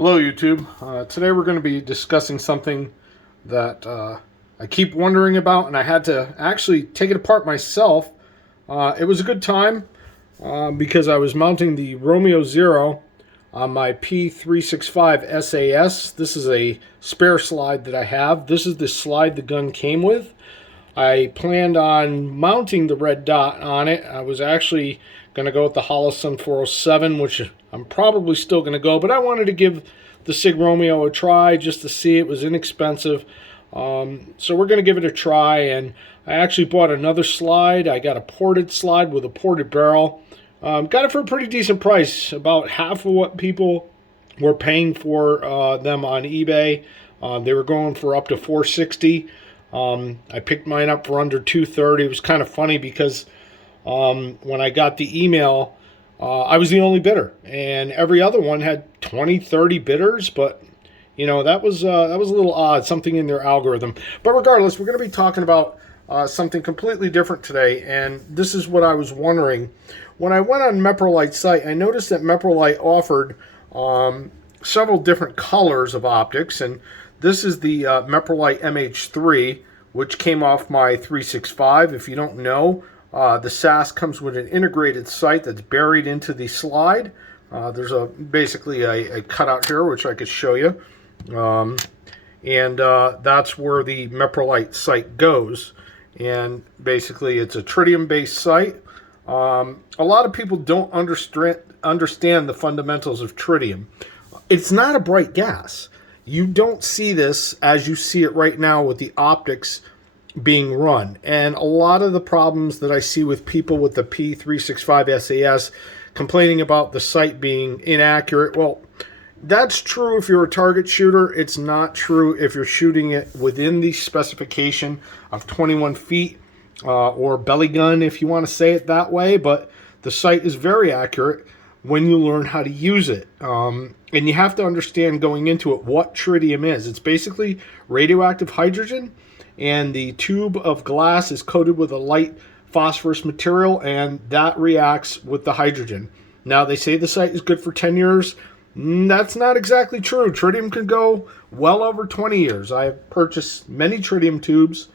Hello YouTube. Today we're going to be discussing something that I keep wondering about, and I had to actually take it apart myself. It was a good time because I was mounting the Romeo Zero on my P365 SAS. This is a spare slide that I have. This is the slide the gun came with. I planned on mounting the red dot on it. I was actually going to go with the Holosun 407, which I'm probably still going to go, but I wanted to give the Sig Romeo a try just to see. It was inexpensive. So we're going to give it a try, and I actually bought another slide. I got a ported slide with a ported barrel. Got it for a pretty decent price, about half of what people were paying for them on eBay. They were going for up to $460. I picked mine up for under $230. It was kind of funny because when I got the email, I was the only bidder, and every other one had 20, 30 bidders. But you know, that was a little odd, something in their algorithm. But regardless, we're going to be talking about something completely different today, and this is what I was wondering. When I went on Meprolight's site, I noticed that Meprolight offered several different colors of optics, and this is the Meprolight MH3, which came off my 365. If you don't know, the SAS comes with an integrated sight that's buried into the slide. There's basically a cutout here, which I could show you. And that's where the Meprolight sight goes. And basically, it's a tritium-based sight. A lot of people don't understand the fundamentals of tritium. It's not a bright gas. You don't see this as you see it right now with the optics being run. And a lot of the problems that I see with people with the P365 SAS complaining about the sight being inaccurate, well, that's true if you're a target shooter. It's not true if you're shooting it within the specification of 21 feet or belly gun, if you want to say it that way. But the sight is very accurate when you learn how to use it. And you have to understand going into it what tritium is. It's basically radioactive hydrogen, and the tube of glass is coated with a light phosphorus material, and that reacts with the hydrogen. Now, they say the sight is good for 10 years. That's not exactly true. Tritium can go well over 20 years. I have purchased many tritium tubes,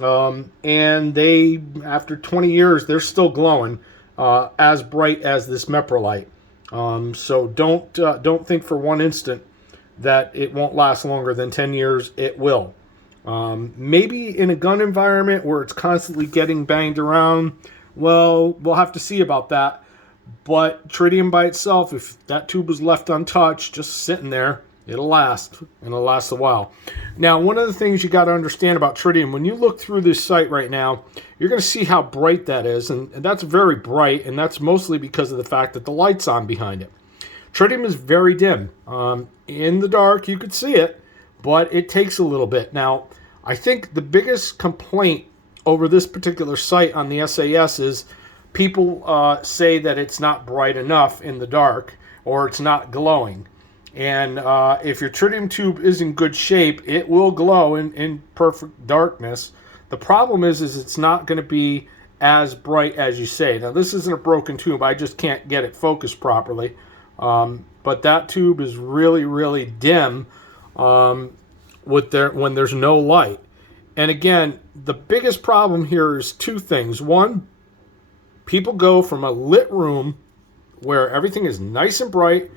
and they, after 20 years, they're still glowing as bright as this Meprolight. So don't think for one instant that it won't last longer than 10 years. It will. Maybe in a gun environment where it's constantly getting banged around, well, we'll have to see about that. But tritium by itself, if that tube was left untouched, just sitting there, it'll last, and it'll last a while. Now, one of the things you got to understand about tritium, when you look through this sight right now, you're going to see how bright that is, and that's very bright, and that's mostly because of the fact that the light's on behind it. Tritium is very dim. In the dark, you could see it, but it takes a little bit. Now, I think the biggest complaint over this particular sight on the SAS is people say that it's not bright enough in the dark, or it's not glowing. And if your tritium tube is in good shape, it will glow in perfect darkness. The problem is it's not going to be as bright as you say. Now, this isn't a broken tube. I just can't get it focused properly. But that tube is really, really dim when there's no light. And again, the biggest problem here is two things. One, people go from a lit room where everything is nice and bright,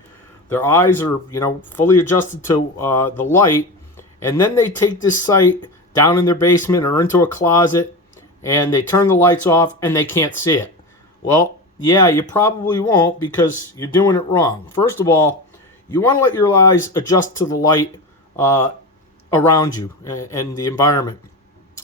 their eyes are, fully adjusted to the light, and then they take this sight down in their basement or into a closet, and they turn the lights off, and they can't see it. Well, yeah, you probably won't, because you're doing it wrong. First of all, you want to let your eyes adjust to the light around you and the environment.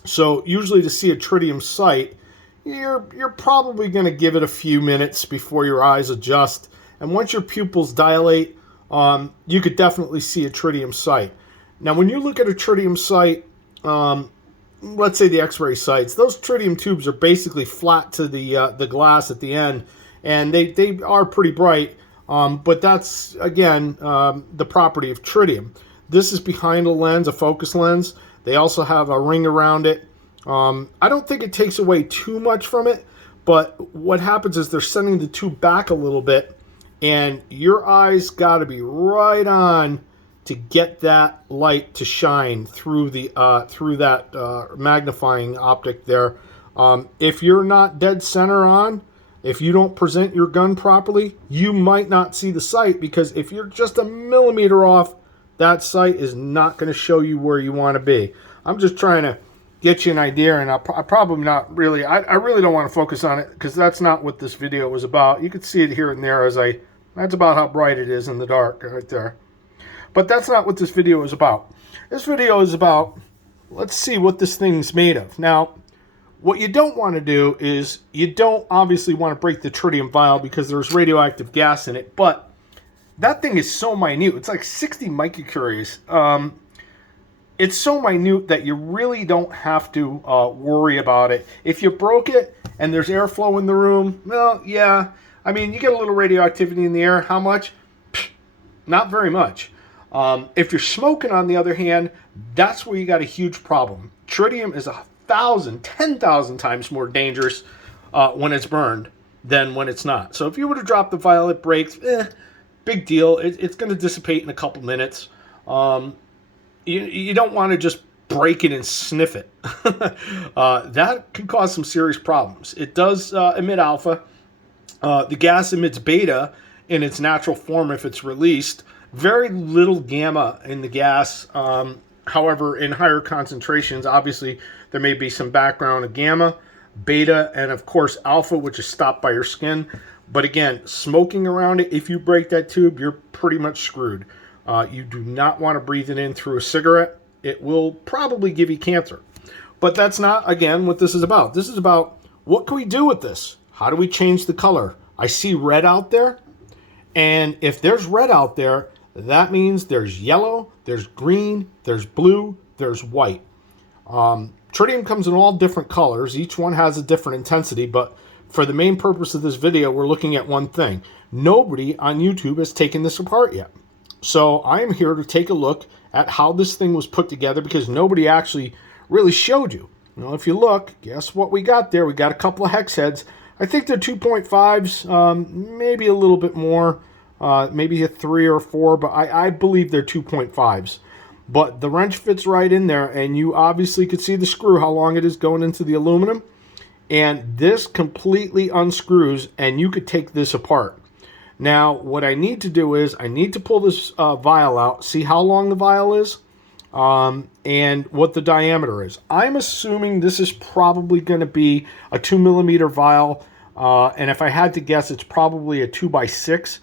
So usually to see a tritium sight, you're probably going to give it a few minutes before your eyes adjust. And once your pupils dilate, you could definitely see a tritium sight. Now, when you look at a tritium sight, let's say the X-ray sights, those tritium tubes are basically flat to the glass at the end, and they are pretty bright. But that's, again, the property of tritium. This is behind a lens, a focus lens. They also have a ring around it. I don't think it takes away too much from it, but what happens is they're sending the tube back a little bit, and your eyes got to be right on to get that light to shine through the through that magnifying optic there. If you're not dead center on, if you don't present your gun properly, you might not see the sight, because if you're just a millimeter off, that sight is not going to show you where you want to be. I'm just trying to get you an idea, and I probably not really, I really don't want to focus on it, because that's not what this video was about. You can see it here and there as that's about how bright it is in the dark right there. But that's not what this video is about. This video is about, let's see what this thing's made of. Now, what you don't want to do is, you don't obviously want to break the tritium vial because there's radioactive gas in it, but that thing is so minute. It's like 60 microcuries. It's so minute that you really don't have to worry about it. If you broke it and there's airflow in the room, well, yeah. I mean, you get a little radioactivity in the air. How much? Pfft, not very much. If you're smoking, on the other hand, that's where you got a huge problem. Tritium is 10,000 times more dangerous when it's burned than when it's not. So if you were to drop the vial, it breaks, big deal. It's going to dissipate in a couple minutes. You don't want to just break it and sniff it. That can cause some serious problems. It does emit alpha. The gas emits beta in its natural form if it's released. Very little gamma in the gas. However, in higher concentrations, obviously, there may be some background of gamma, beta, and of course alpha, which is stopped by your skin. But again, smoking around it, if you break that tube, you're pretty much screwed. You do not want to breathe it in through a cigarette. It will probably give you cancer. But that's not, again, what this is about. This is about, what can we do with this? How do we change the color? I see red out there. And if there's red out there, that means there's yellow, there's green, there's blue, there's white. Tritium comes in all different colors. Each one has a different intensity, but for the main purpose of this video, we're looking at one thing. Nobody on YouTube has taken this apart yet. So I am here to take a look at how this thing was put together, because nobody actually really showed you. Now, if you look, guess what we got there? We got a couple of hex heads. I think they're 2.5s, maybe a little bit more, maybe a 3 or 4, but I believe they're 2.5s. But the wrench fits right in there, and you obviously could see the screw, how long it is going into the aluminum. And this completely unscrews, and you could take this apart. Now, what I need to do is, I need to pull this vial out, see how long the vial is, and what the diameter is. I'm assuming this is probably going to be a 2mm vial, and if I had to guess, it's probably a 2x6.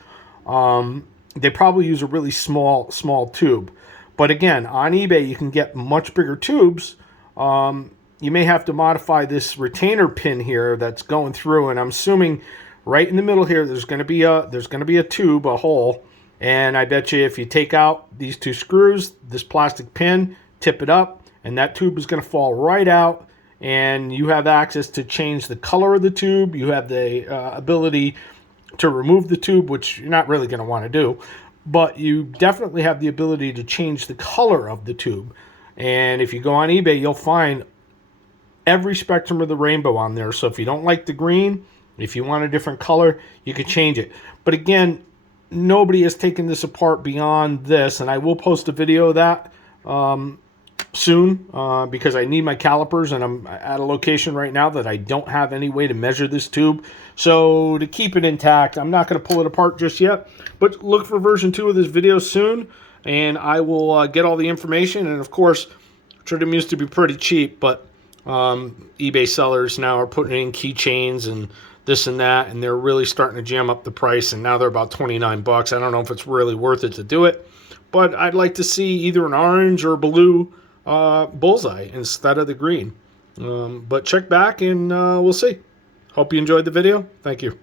They probably use a really small tube. But again, on eBay, you can get much bigger tubes. You may have to modify this retainer pin here that's going through, and I'm assuming right in the middle here, there's going to be a tube, a hole, and I bet you if you take out these two screws, this plastic pin, tip it up, and that tube is going to fall right out, and you have access to change the color of the tube. You have the ability to remove the tube, which you're not really going to want to do, but you definitely have the ability to change the color of the tube. And if you go on eBay, you'll find every spectrum of the rainbow on there. So if you don't like the green, if you want a different color, you could change it. But again, nobody has taken this apart beyond this, and I will post a video of that soon because I need my calipers, and I'm at a location right now that I don't have any way to measure this tube. So to keep it intact, I'm not going to pull it apart just yet, but look for version 2 of this video soon, and I will get all the information. And of course, Tritium used to be pretty cheap, but eBay sellers now are putting in keychains and this and that, and they're really starting to jam up the price, and now they're about 29 bucks. I don't know if it's really worth it to do it, but I'd like to see either an orange or blue bullseye instead of the green. But check back and we'll see. Hope you enjoyed the video. Thank you.